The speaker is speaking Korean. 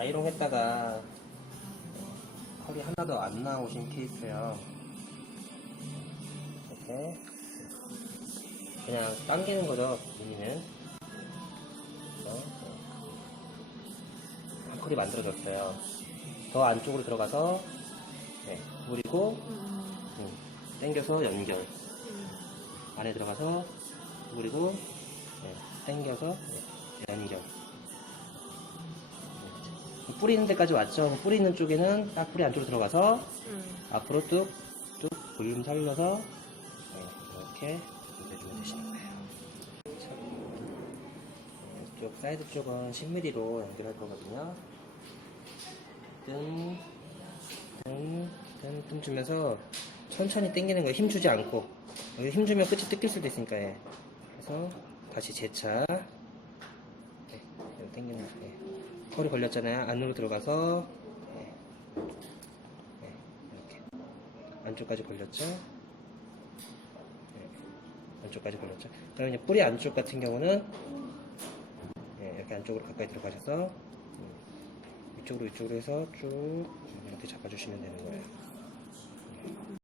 아이롱 했다가 컬이 하나도 안 나오신 케이스예요. 이렇게 그냥 당기는 거죠. 그래서 한 컬이 만들어졌어요. 더 안쪽으로 들어가서 네, 물이고 음, 당겨서 연결. 안에 들어가서 물이고 네, 당겨서 네, 연결. 네. 뿌리는 데까지 왔죠. 뿌리는 쪽에는 딱 뿌리 안쪽으로 들어가서 음. 앞으로 뚝 뚝 볼륨 살려서 네, 이렇게 해주면 되시는 거예요. 자, 이쪽 사이드 쪽은 10mm로 연결할 거거든요. 뜬, 뜬, 뜬, 뜬 주면서 천천히 당기는 거예요. 힘 주지 않고. 여기 힘 주면 끝이 뜯길 수도 있으니까, 예. 그래서 다시 재차. 네, 당기는 거예요. 털이 걸렸잖아요. 안으로 들어가서. 네. 네, 이렇게. 안쪽까지 걸렸죠? 네, 안쪽까지 걸렸죠? 그다음에 이제 뿌리 안쪽 같은 경우는 네, 이렇게 안쪽으로 가까이 들어가셔서 음, 이쪽으로 이쪽으로 해서 쭉 이렇게 잡아주시면 되는 거예요.